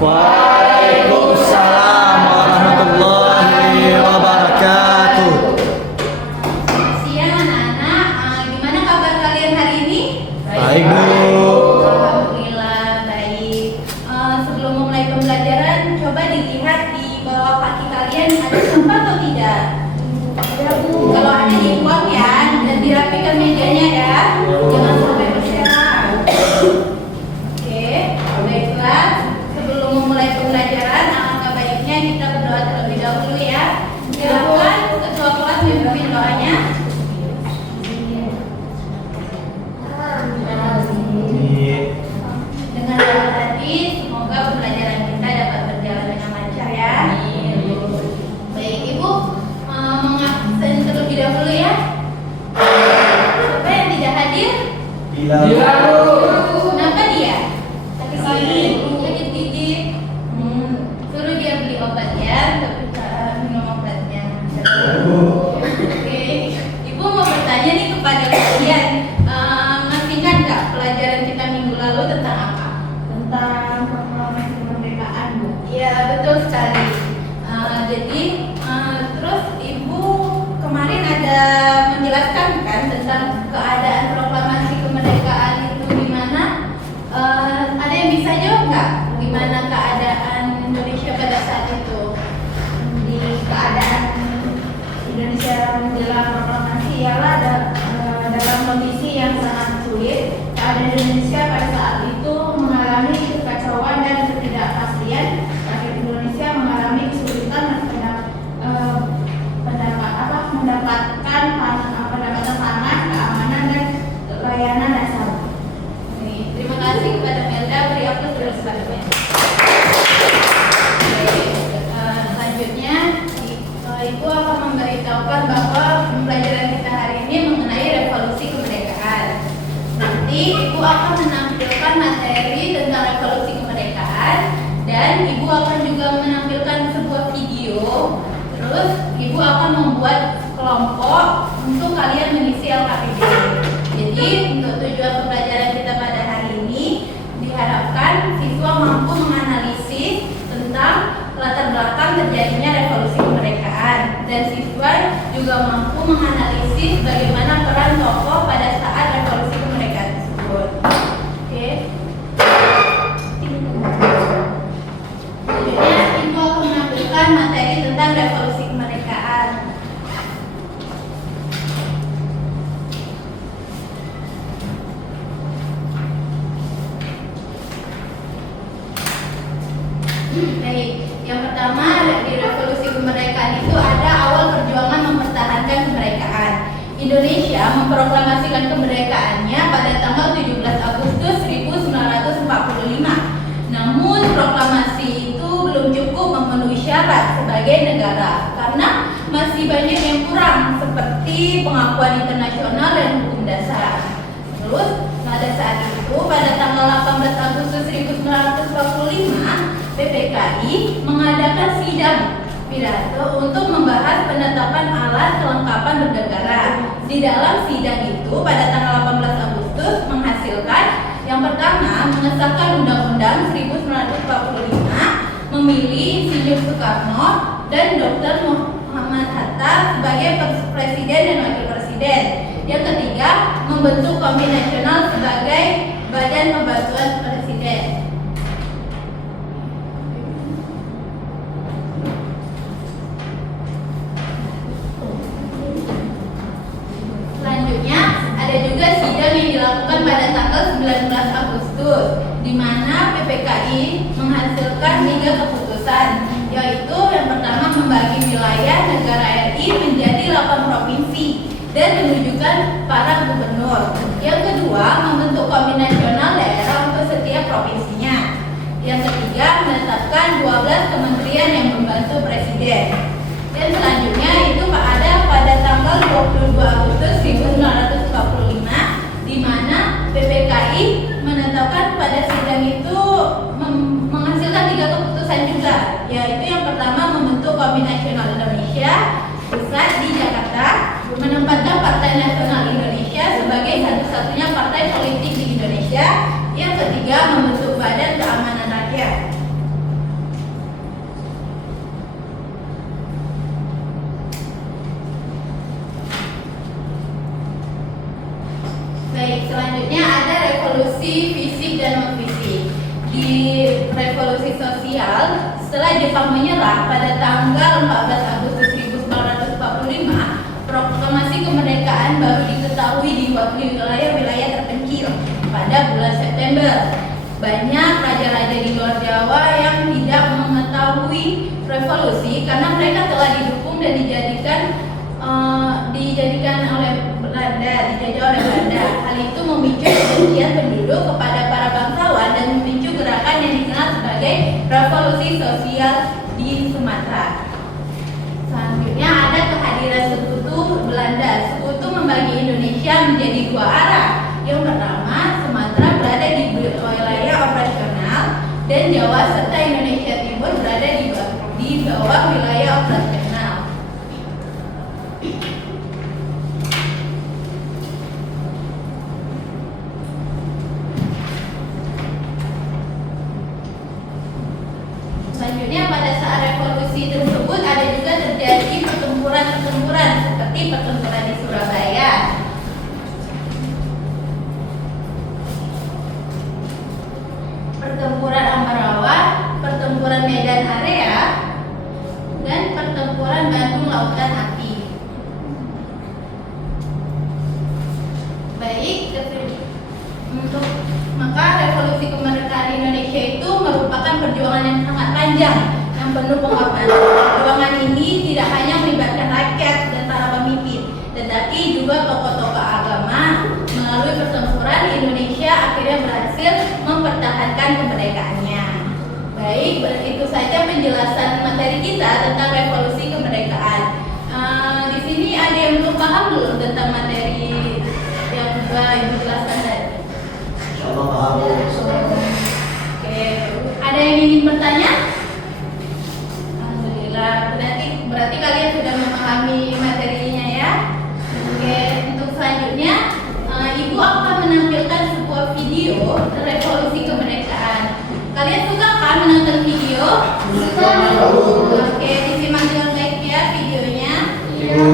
Waalaikumsalam warahmatullahi wabarakatuh. Siang anak-anak, gimana kabar kalian hari ini? Baik, Bu. Alhamdulillah baik. Sebelum memulai pembelajaran, coba dilihat di bawah kaki kalian ada sampah atau tidak? Ada, Bu. Kalau ada dibuang ya, dan dirapikan mejanya ya. Jangan sampai berserakan. Oke, baiklah. Sebelum memulai pembelajaran, alangkah baiknya kita berdoa terlebih dahulu ya. Silakan ketua kelas memimpin doanya. Dengan doa tadi, semoga pembelajaran kita dapat berjalan dengan lancar ya. Baik, Ibu mengabsen terlebih dahulu ya. Siapa yang tidak hadir? Kenapa dia? Sakit gigi. Suruh dia beli obat ya, tapi minum obatnya. Oke, Ibu mau bertanya nih kepada kalian, masih ingat nggak pelajaran kita minggu lalu tentang apa? Tentang proklamasi kemerdekaan, Bu. Iya, betul sekali. Jadi terus Ibu kemarin ada menjelaskan kan tentang keadaan proklamasi kemerdekaan itu di mana? Ada yang bisa jawab nggak? Gimana keadaan Indonesia pada saat itu? Di keadaan Indonesia menjelang proklamasi ialah dalam kondisi yang sangat sulit. Keadaan Indonesia pada saat itu mengalami kekacauan dan ketidakpastian. Rakyat Indonesia mengalami kesulitan mendapatkan pendapatan pangan, keamanan dan layanan dasar. Terima kasih kepada Melda, beri aplaus terus kepada Melda. Selanjutnya Ibu akan memberitahukan bahwa pembelajaran kita hari ini mengenai revolusi kemerdekaan. Nanti Ibu akan menampilkan materi tentang revolusi kemerdekaan dan Ibu akan juga menampilkan sebuah video. Terus Ibu akan membuat kelompok untuk kalian mengisi LKPD. Jadi untuk tujuan pembelajaran kita pada hari ini diharapkan siswa mampu menganalisis tentang latar belakang terjadinya revolusi kemerdekaan dan siswa juga mampu menganalisis bagaimana peran tokoh pada saat revolusi kemerdekaan tersebut. Oke. Selanjutnya Ibu akan menampilkan materi tentang revolusi kemerdekaan. Baik, yang pertama di revolusi kemerdekaan itu ada awal perjuangan mempertahankan kemerdekaan. Indonesia memproklamasikan kemerdekaannya pada tanggal 17 Agustus 1945. Namun proklamasi itu belum cukup memenuhi syarat sebagai negara karena masih banyak yang kurang seperti pengakuan internasional dan hukum dasar. Terus pada saat itu pada tanggal 18 Agustus 1945 PPKI mengadakan sidang pidato untuk membahas penetapan alat kelengkapan bernegara. Di dalam sidang itu pada tanggal 18 Agustus menghasilkan yang pertama mengesahkan Undang-Undang 1945 memilih Insinyur Soekarno dan Dr. Muhammad Hatta sebagai presiden dan wakil presiden. Yang ketiga membentuk Komite Nasional sebagai badan pembantuan presiden. Selanjutnya ada juga sidang yang dilakukan pada tanggal 19 Agustus di mana PPKI menghasilkan 3 keputusan, yaitu yang pertama membagi wilayah negara RI menjadi 8 provinsi dan menunjukkan para gubernur. Yang kedua membentuk Komite Nasional Daerah untuk setiap provinsinya. Yang ketiga menetapkan 12 kementerian yang membantu presiden. Dan selanjutnya itu ada pada tanggal 22 Agustus 1945 di mana PPKI menetapkan pada sidang itu menghasilkan 3 keputusan juga, yaitu yang pertama membentuk Komite Nasional Indonesia Pusat di Jakarta, menempatkan Partai Nasional Indonesia sebagai satu-satunya partai politik di Indonesia. Yang ketiga membentuk Badan Keamanan Rakyat. fisik dan non-fisik. Di revolusi sosial, setelah Jepang menyerah pada tanggal 14 Agustus 1945, proklamasi kemerdekaan baru diketahui di wilayah-wilayah terpencil pada bulan September. Banyak raja-raja di luar Jawa yang tidak mengetahui revolusi karena mereka telah didukung dan dijadikan oleh Belanda, dijajah oleh Belanda. Hal itu memicu kebencian penduduk kepada para bangsawan dan memicu gerakan yang dikenal sebagai revolusi sosial di Sumatera. Selanjutnya ada kehadiran sekutu Belanda. Sekutu membagi Indonesia menjadi dua arah. Yang pertama, Sumatera berada di wilayah operasional dan Jawa serta Indonesia Timur berada di bawah wilayah operasional. Selanjutnya, pada saat revolusi tersebut ada juga terjadi pertempuran seperti pertempuran di Surabaya, pertempuran Ambarawa, pertempuran Medan Area, dan pertempuran Bandung Lautan Api. Baik, untuk maka revolusi kemerdekaan Indonesia itu merupakan perjuangan yang sangat panjang yang penuh pengorbanan. Perjuangan ini tidak hanya melibatkan rakyat dan para pemimpin, tetapi juga tokoh-tokoh agama. Melalui pertempuran, Indonesia akhirnya berhasil mempertahankan kemerdekaannya. Baik, itu saja penjelasan materi kita tentang revolusi kemerdekaan. Di sini ada yang belum paham belum tentang materi yang sudah Ibu jelaskan tadi? Insyaallah paham. Oke, ada yang ingin bertanya? Alhamdulillah, berarti kalian sudah memahami materinya ya. Oke, untuk selanjutnya Ibu akan menampilkan sebuah video revolusi kemerdekaan. Kalian suka kan menonton video? Suka. Oke, disimak dengan baik ya videonya. Ibu.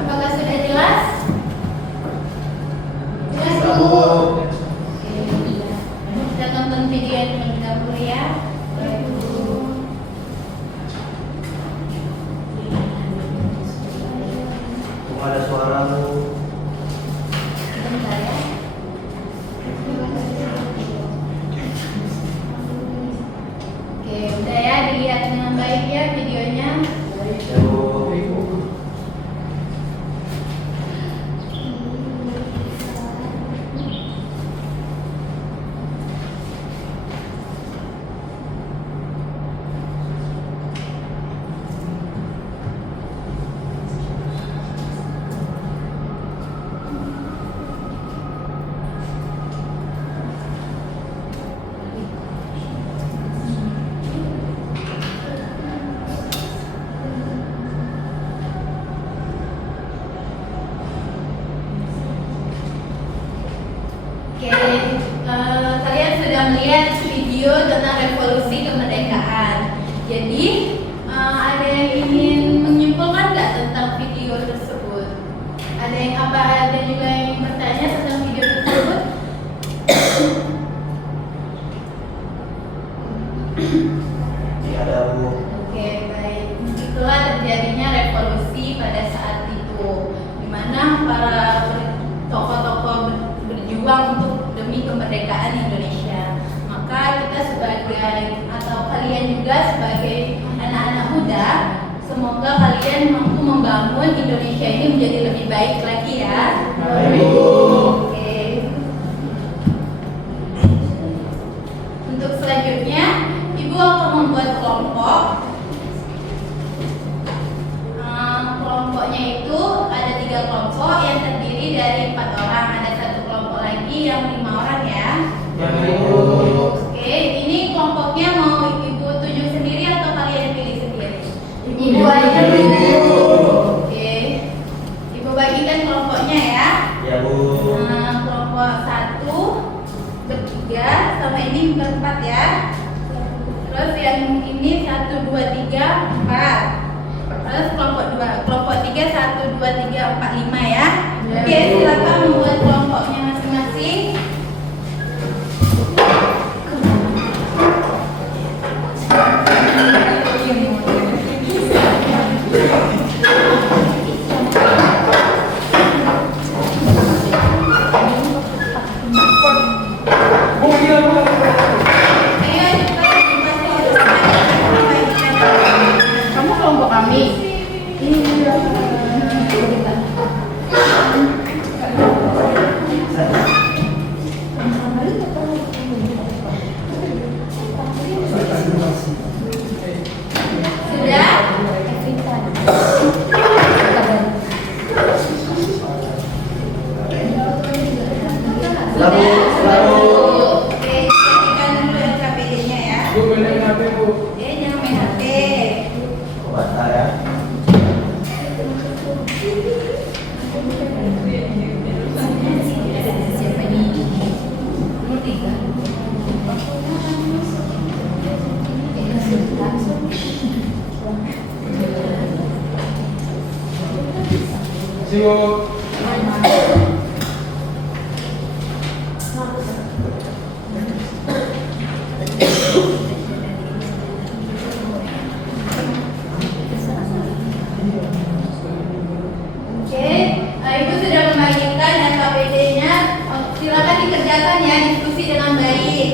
Apakah sudah jelas? Jelas Sudah, Bu? Bu. Kita tonton video yang terlebih dahulu ya. Ada suaramu. Bentar ya. Oke, udah ya, dilihat dengan baik ya videonya. Ya, Bu. Oke, kalian sudah melihat video tentang revolusi kemerdekaan. Jadi, ada yang ingin menyimpulkan nggak tentang video tersebut? Ada juga yang ingin bertanya tentang video tersebut? Ini ada, Bu. Oke, baik. Itulah terjadinya revolusi pada saat itu, di mana para tokoh-tokoh berjuang untuk demi kemerdekaan Indonesia. Maka atau kalian juga sebagai anak-anak muda, semoga kalian mampu membangun Indonesia ini menjadi lebih baik lagi ya. Oke. Untuk selanjutnya, Ibu akan membuat kelompok. Kelompoknya itu ada 3 kelompok yang terdiri dari 4 orang. Ada 1 kelompok lagi yang 5 orang ya. Oke, ini kelompoknya mau Ibu tunjuk sendiri atau kalian pilih sendiri? Ibu aja dulu. Oke, Ibu bagikan kelompoknya ya. Ya Bu. Kelompok 1 bertiga, sama ini berempat ya. Terus yang ini 1, 2, 3, 4. Terus kelompok 2, kelompok 3 1, 2, 3, 4, 5 ya. Oke, silakan membuat kelompoknya masing-masing. Kamu kelompok kami. Sudah? Oke, jadikan dulu LKPD-nya ya. Oke, jangan main HP. Baca ya. Siapa ini? Nomor 3. Oke, Ibu sudah membagikan LKPD-nya. Silakan dikerjakan ya, diskusi dengan baik.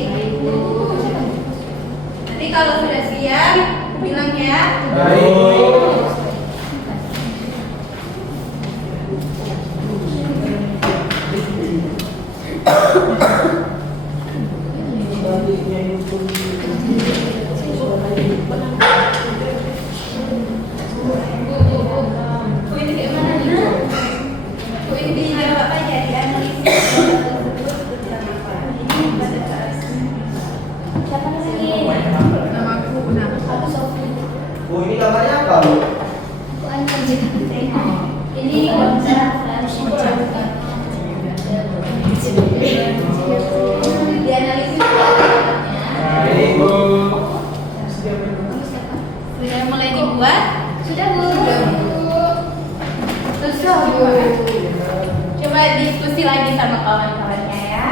Nanti kalau sudah siap, bilang ya. Bu, ini gimana nih? Bu, ini dijawab aja, dianalisis. Siapa namanya? Namaku Aku Sofi. Bu, ini kamarnya apa Bu? Aku Anjar. Ini dianalisis jawabannya. Sudah mulai dibuat? Sudah Bu. Sudah Bu. Coba diskusi lagi sama kawan-kawannya ya.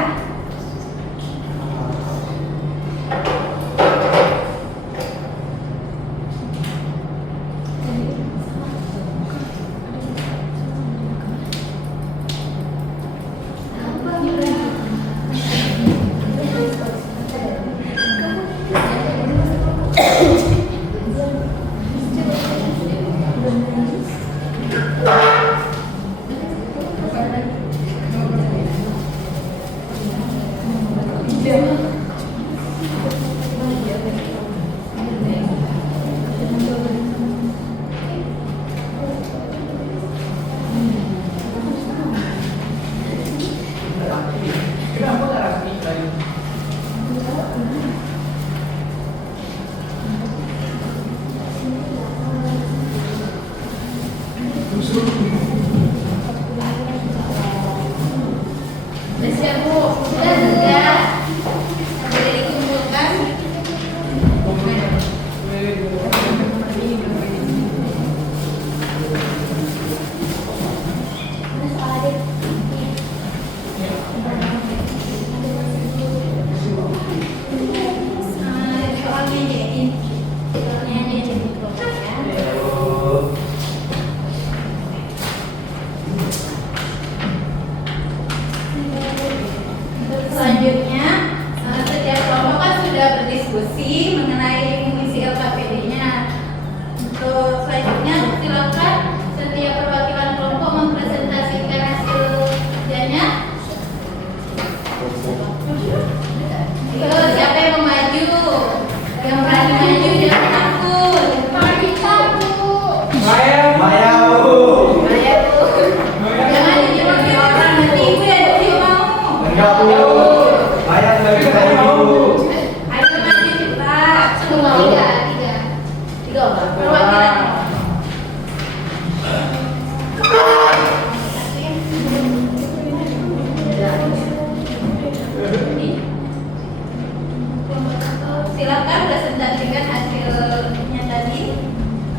Silakan presentasikan hasilnya tadi.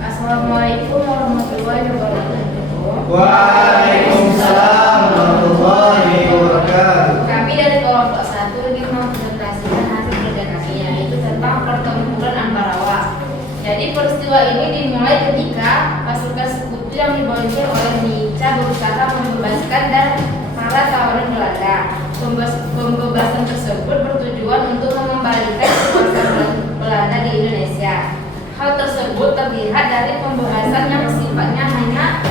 Assalamualaikum warahmatullahi wabarakatuh. Waalaikumsalam warahmatullahi wabarakatuh. Kami dari kelompok 1 ingin mempresentasikan hasil kerja kami, yaitu tentang pertempuran Amparawa. Jadi peristiwa ini dimulai ketika pasukan sekutu yang dibolehkan oleh Nica berusaha membebaskan dan para tawanan Belanda. Pembebasan tersebut bertujuan untuk mengembalikan kekuasaan Belanda di Indonesia. Hal tersebut terlihat dari pembahasan yang sifatnya hanya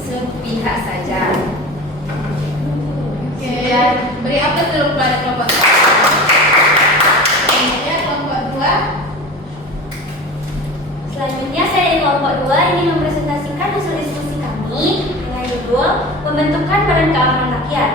sepihak saja. Oke, beri aplaus dulu kepada kelompok 1. Selanjutnya kelompok 2. Selanjutnya saya dari kelompok 2 ingin mempresentasikan hasil diskusi kami dengan judul Pembentukan Badan Keamanan Rakyat.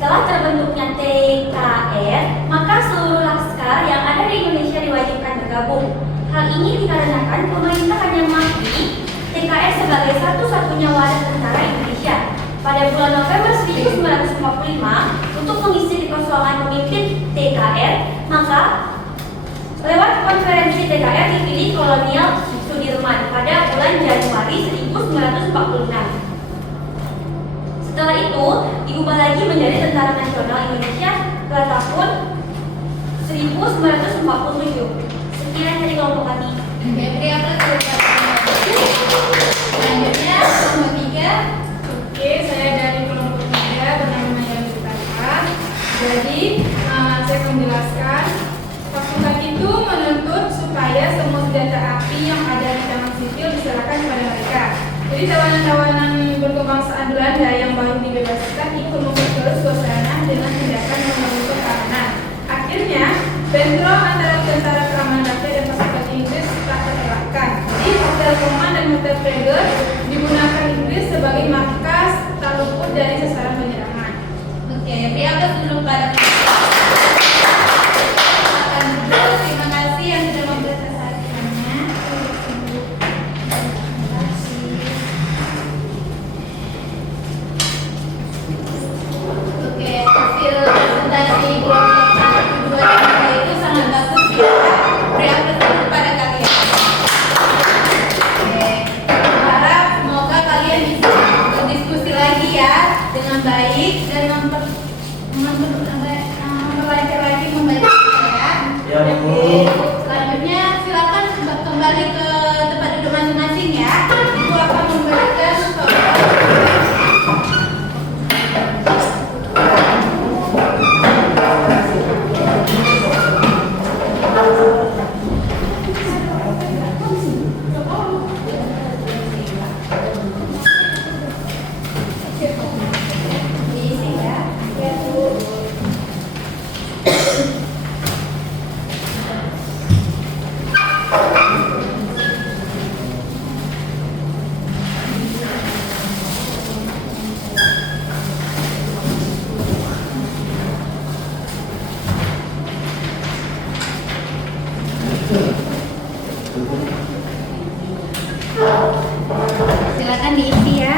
Setelah terbentuknya TKR, maka seluruh laskar yang ada di Indonesia diwajibkan bergabung. Hal ini dikarenakan pemerintah hanya mengakui TKR sebagai satu-satunya wadah tentara Indonesia. Pada bulan November 1955, untuk mengisi kekosongan pemimpin TKR, maka lewat konferensi TKR dipilih Kolonel Sudirman pada bulan Januari 1946. Setelah itu, diubah lagi menjadi Tentara Nasional Indonesia pada tahun 1947. Sekian dari kelompok kami. Oke, beri aplaus dulu kepada kelompok 2. Selanjutnya kelompok 3. Oke, saya dari kelompok 3 bernama Maya Yudhistira. Jadi, saya akan menjelaskan. Pasukan itu menuntut supaya semua senjata api yang ada di tangan sipil diserahkan kepada mereka. Jadi tawanan-tawanan berkebangsaan Belanda yang baru dibebaskan ikut memperkeruh suasana dengan tindakan yang merugikan keamanan. Akhirnya, bentrok antara tentara keamanan rakyat dan pasukan Inggris tak terelakkan. Jadi, Hotel Command dan Hotel Prager digunakan Inggris sebagai markas tak luput dari sasaran penyerangan. Oke, beri aplaus dulu kepada kelompok 4. Silakan duduk. Terima kasih yang sudah mempresentasikannya. Oke, hasil presentasi kelompok 1, 2, dan 3 itu sangat bagus ya. Beri aplaus dulu kepada kalian. Oke, harap semoga kalian bisa berdiskusi lagi ya dengan baik dan memperlancar lagi membaca ya. Ya, Bu. Selanjutnya silakan kembali ke tempat duduk masing-masing ya. Ibu akan memberikan diisi ya. Ya, Bu. Silakan diisi ya.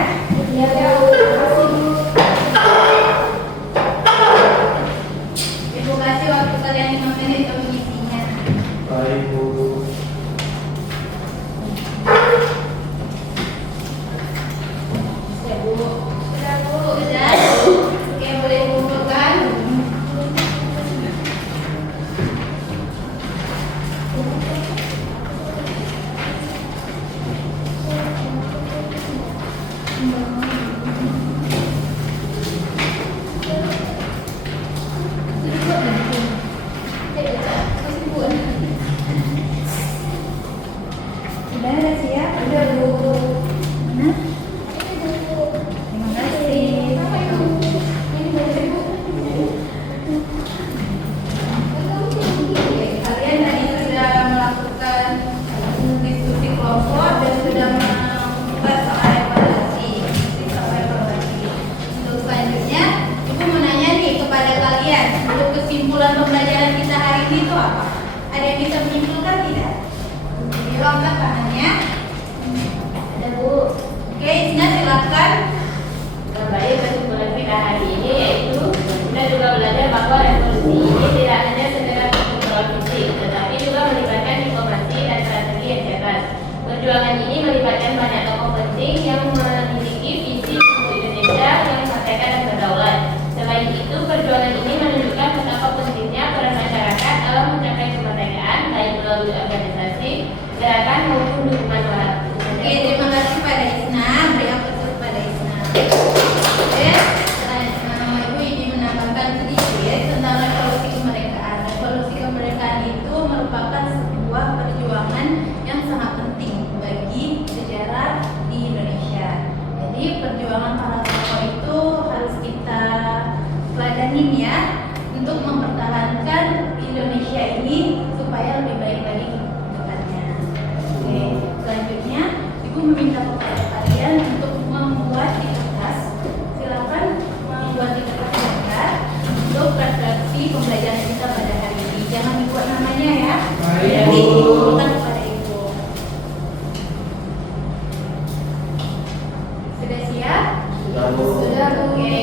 Ibu kasih waktu kalian 5 menit untuk mengisinya. Baik, Bu. Sudah, Bu. Sudah, Bu. Sudah. Oke, boleh kumpulkan. Sudah siap? Sudah, Bu. Nah. Terima kasih. Kalian tadi sudah melakukan diskusi kelompok dan sudah membuat soal evaluasi. Untuk selanjutnya, Ibu mau nanya nih kepada kalian, untuk kesimpulan pembelajaran kita hari ini itu apa? Ada yang bisa menyimpulkan tidak? Angkat tangannya. Ada, Bu. Oke, Isna silakan. Baik, kesimpulan kita hari ini yaitu kita juga belajar bahwa revolusi ini tidak hanya sekedar persoalan fisik, tetapi juga Perjuangan ini melibatkan banyak tokoh penting yang memiliki visi untuk Indonesia yang merdeka dan berdaulat. Selain itu, perjuangan ini menunjukkan betapa pentingnya peran masyarakat dalam mencapai kemerdekaan, baik melalui organisasi, gerakan maupun dukungan luar. Oke, terima kasih pada Isna. Beri aplaus pada Isna. Oke, Ibu ingin menambahkan sedikit tentang revolusi kemerdekaan. Revolusi kemerdekaan itu merupakan sebuah perjuangan yang sangat penting bagi sejarah di Indonesia. Jadi perjuangan para tokoh itu harus kita pelajari ya untuk mempertahankan Indonesia ini supaya lebih baik lagi ke depannya. Oke, selanjutnya Ibu meminta kepada kalian untuk membuat di kertas. Silakan membuat di kertas gambar untuk refleksi pembelajaran kita pada hari ini. Jangan dibuat namanya ya. Baik, Jadi Bu. dikumpulkan kepada Ibu. Sudah siap? Sudah, Bu. Sudah, oke.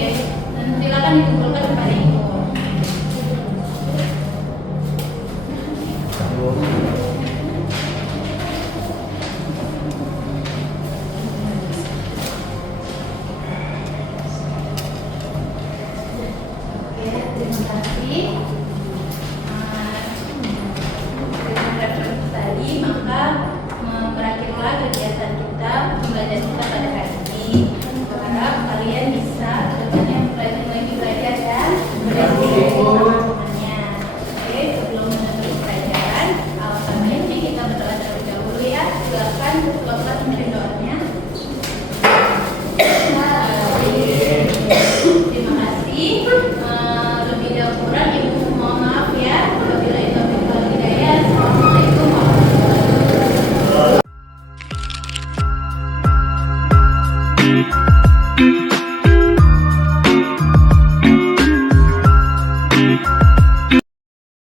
Dan silakan dikumpulkan kepada Ibu. Bu.